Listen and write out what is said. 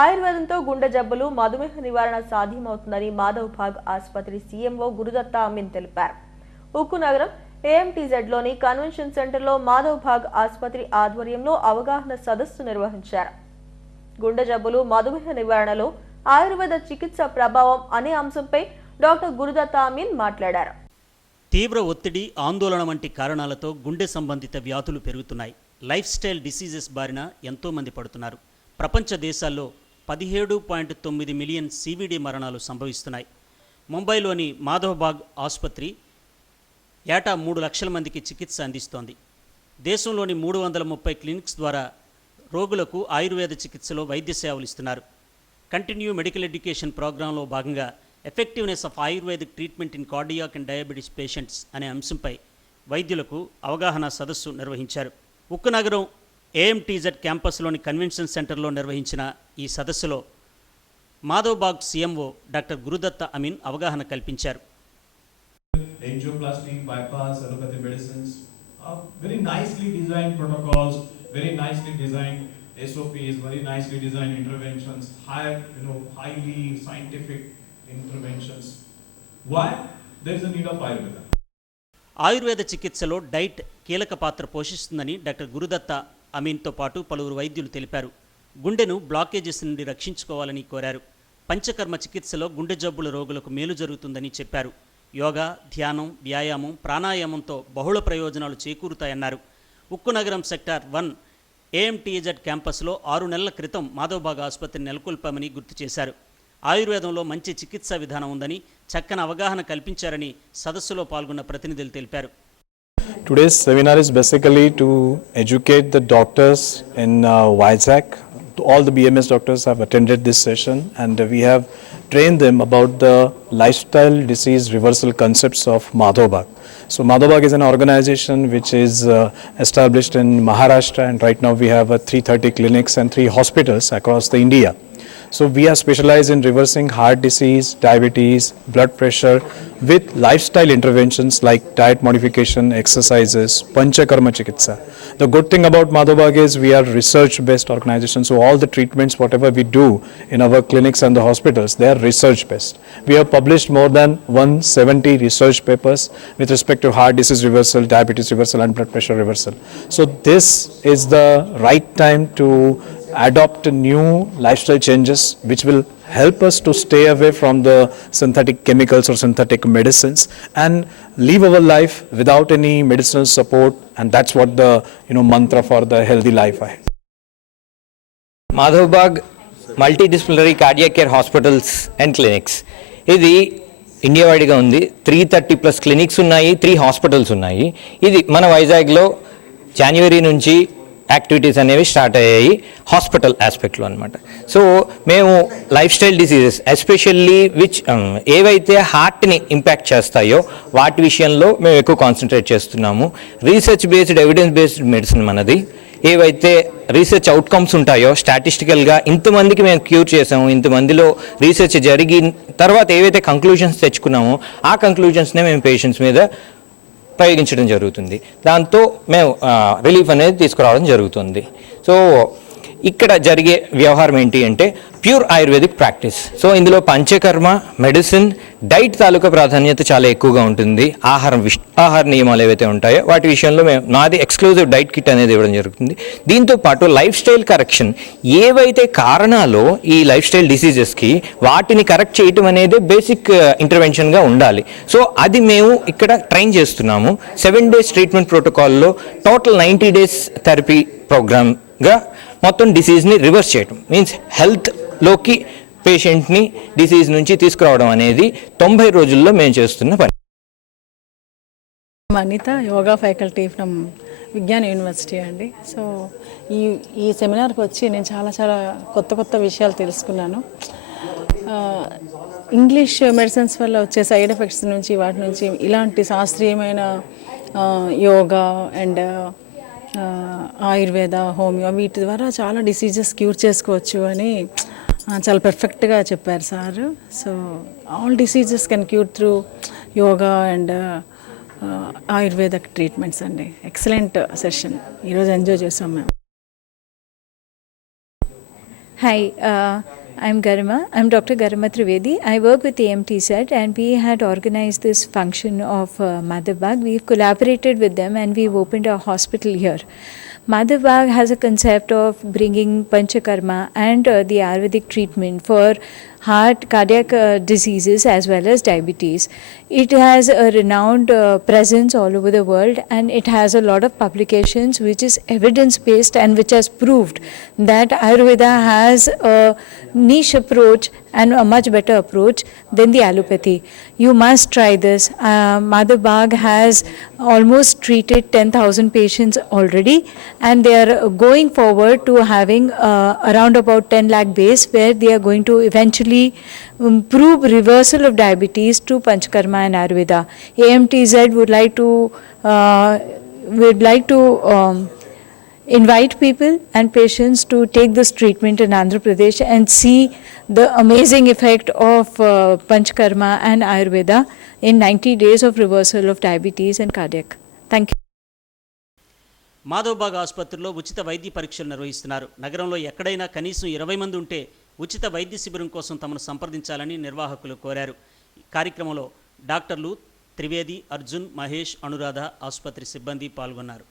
ఆయుర్వేదంతో గుండె జబ్బులు మధుమేహ నివారణ సాధ్యమవుతుందని మాధవ్ భాగ్ ఆసుపత్రి సీఎంఓ గురుదత్త అమీన్ తెలిపారు. ఉక్కు నగరం ఏఎంటీజెడ్లోని కన్వెన్షన్ సెంటర్లో మాధవ్ భాగ్ ఆసుపత్రి ఆధ్వర్యంలో అవగాహన సదస్సు నిర్వహించారు. గుండె జబ్బులు మధుమేహ నివారణలో ఆయుర్వేద చికిత్స ప్రభావం అనే అంశంపై డాక్టర్ గురుదత్త అమీన్ మాట్లాడారు. తీవ్ర ఒత్తిడి, ఆందోళన వంటి కారణాలతో గుండె సంబంధిత వ్యాధులు పెరుగుతున్నాయి. లైఫ్ స్టైల్ డిసీజెస్ బారిన ఎంతోమంది పడుతున్నారు. ప్రపంచ దేశాల్లో 17.9 మిలియన్ సివిడి మరణాలు సంభవిస్తున్నాయి. ముంబైలోని మాధవ్ భాగ్ ఆసుపత్రి ఏటా 3 లక్షల మందికి చికిత్స అందిస్తోంది. దేశంలోని 330 క్లినిక్స్ ద్వారా రోగులకు ఆయుర్వేద చికిత్సలో వైద్య సేవలు ఇస్తున్నారు. కంటిన్యూ మెడికల్ ఎడ్యుకేషన్ ప్రోగ్రాంలో భాగంగా effectiveness of ayurvedic treatment in cardiac and diabetes patients అనే అంశంపై వైద్యులకు అవగాహన సదస్సు నిర్వహించారు. ఉక్కు నగరం ఏఎంటీజెడ్ క్యాంపస్లోని కన్వెన్షన్ సెంటర్లో నిర్వహించిన ఈ సదస్సులో మాధవ్ బాగ్ సీఎంఓ డాక్టర్ గురుదత్త అమీన్ అవగాహన కల్పించారు. Angioplasty, bypass, allopathy medicines, very nicely designed protocols, very nicely designed SOPs, very nicely designed interventions, highly scientific interventions. Why? There is a need of Ayurveda. Ayurveda చికిత్సలో డైట్ కీలక పాత్ర పోషిస్తుందని డాక్టర్ గురుదత్త అమీన్తో పాటు పలువురు వైద్యులు తెలిపారు. గుండెను బ్లాకేజెస్ నుండి రక్షించుకోవాలని కోరారు. పంచకర్మ చికిత్సలో గుండె జబ్బుల రోగులకు మేలు జరుగుతుందని చెప్పారు. యోగా, ధ్యానం, వ్యాయామం, ప్రాణాయామంతో బహుళ ప్రయోజనాలు చేకూరుతాయన్నారు. ఉక్కు నగరం సెక్టార్ 1 ఏఎంటీజెడ్ క్యాంపస్లో 6 నెలల క్రితం మాధవ్ భాగ్ ఆసుపత్రిని నెలకొల్పామని గుర్తు చేశారు. ఆయుర్వేదంలో మంచి చికిత్సా విధానం ఉందని, చక్కని అవగాహన కల్పించారని సదస్సులో పాల్గొన్న ప్రతినిధులు తెలిపారు. Today's seminar is basically to educate the doctors in Vizag. All the BMS doctors have attended this session and we have trained them about the lifestyle disease reversal concepts of Madhav Bag. So Madhav Bag is an organization which is established in Maharashtra, and right now we have 330 clinics and 3 hospitals across the India. So we are specialized in reversing heart disease, diabetes, blood pressure with lifestyle interventions like diet modification, exercises, panchakarma chikitsa. The good thing about Madhav Bag is we are research based organization, so all the treatments whatever we do in our clinics and the hospitals, they are research based. We have published more than 170 research papers with respect to heart disease reversal, diabetes reversal and blood pressure reversal. So this is the right time to adopt new lifestyle changes which will help us to stay away from the synthetic chemicals or synthetic medicines and live our life without any medicinal support, and that's what the mantra for the healthy life I have. Madhav Bag multidisciplinary cardiac care hospitals and clinics. ఇది India వైడ్గా ఉంది. 330+ clinics ఉన్నాయి, 3 hospitals ఉన్నాయి. ఇది మన వైజాగ్లో జనవరి నుంచి activities అనేవి స్టార్ట్ అయ్యాయి హాస్పిటల్ ఆస్పెక్ట్లో అనమాట. సో మేము లైఫ్ స్టైల్ డిసీజెస్ ఎస్పెషల్లీ ఏవైతే హార్ట్ని ఇంపాక్ట్ చేస్తాయో వాటి విషయంలో మేము ఎక్కువ కాన్సన్ట్రేట్ చేస్తున్నాము. Research based, evidence based medicine మనది. ఏవైతే రీసెర్చ్ అవుట్కమ్స్ ఉంటాయో స్టాటిస్టికల్గా ఇంతమందికి మేము క్యూర్ చేసాము, ఇంతమందిలో రీసెర్చ్ జరిగిన తర్వాత ఏవైతే కంక్లూజన్స్ తెచ్చుకున్నామో ఆ కంక్లూజన్స్నే మేము పేషెంట్స్ మీద ప్రయోగించడం జరుగుతుంది. దాంతో మేము రిలీఫ్ అనేది తీసుకురావడం జరుగుతుంది. సో ఇక్కడ జరిగే వ్యవహారం ఏంటి అంటే ప్యూర్ ఆయుర్వేదిక్ ప్రాక్టీస్. ఇందులో పంచకర్మ, మెడిసిన్, డైట్ తాలూకా ప్రాధాన్యత చాలా ఎక్కువగా ఉంటుంది. ఆహార నియమాలు ఏవైతే ఉంటాయో వాటి విషయంలో నాది ఎక్స్క్లూజివ్ డైట్ కిట్ అనేది ఇవ్వడం జరుగుతుంది. దీంతో పాటు లైఫ్ స్టైల్ కరెక్షన్, ఏవైతే కారణాలు ఈ లైఫ్ స్టైల్ డిసీజెస్కి వాటిని కరెక్ట్ చేయటం అనేది బేసిక్ ఇంటర్వెన్షన్గా ఉండాలి. సో అది మేము ఇక్కడ ట్రైన్ చేస్తున్నాము. 7 days ట్రీట్మెంట్ ప్రోటోకాల్లో టోటల్ 90 days థెరపీ ప్రోగ్రామ్గా మొత్తం డిసీజ్ని రివర్స్ చేయటం మీన్స్ హెల్త్లోకి పేషెంట్ని డిసీజ్ నుంచి తీసుకురావడం అనేది 90 రోజుల్లో మేము చేస్తున్న పని. Anitha, yoga faculty from Vignan University అండి. సో ఈ సెమినార్కి వచ్చి నేను చాలా కొత్త విషయాలు తెలుసుకున్నాను. ఇంగ్లీష్ మెడిసిన్స్ వల్ల వచ్చే సైడ్ ఎఫెక్ట్స్ నుంచి వాటి నుంచి ఇలాంటి శాస్త్రీయమైన యోగా అండ్ ఆయుర్వేద, హోమియో వీటి ద్వారా చాలా డిసీజెస్ క్యూర్ చేసుకోవచ్చు అని చాలా పర్ఫెక్ట్గా చెప్పారు sir. So all diseases can cure through yoga and ayurvedic treatments అండి. ఎక్సలెంట్ సెషన్ ఈరోజు ఎంజాయ్ చేసాం మేము. Hi, I'm Garima. I'm Dr. Garima Trivedi. I work with AMTZ and we had organized this function of Mother Bagh. We've collaborated with them and we've opened a hospital here. Mother Bagh has a concept of bringing Panchakarma and the Ayurvedic treatment for heart, cardiac diseases as well as diabetes. It has a renowned presence all over the world and it has a lot of publications which is evidence based and which has proved that Ayurveda has a niche approach and a much better approach than the allopathy. You must try this. Mother Bagh has almost treated 10,000 patients already and they are going forward to having around about 10 lakh base where they are going to eventually prove reversal of diabetes to Panchakarma and Ayurveda. AMTZ would like to invite people and patients to take this treatment in Andhra Pradesh and see the amazing effect of Panchakarma and Ayurveda in 90 days of reversal of diabetes and cardiac. Thank you. మాధవబాగ్ ఆసుపత్రిలో ఉచిత వైద్య పరీక్షలు నిర్వహిస్తున్నారు. నగరంలో ఎక్కడైనా కనీసం 20 మంది ఉంటే ఉచిత వైద్య శిబిరం కోసం తమను సంప్రదించాలని నిర్వాహకులు కోరారు. కార్యక్రమంలో డాక్టర్లు త్రివేది, అర్జున్, మహేష్, అనురాధ, ఆసుపత్రి సిబ్బంది పాల్గొన్నారు.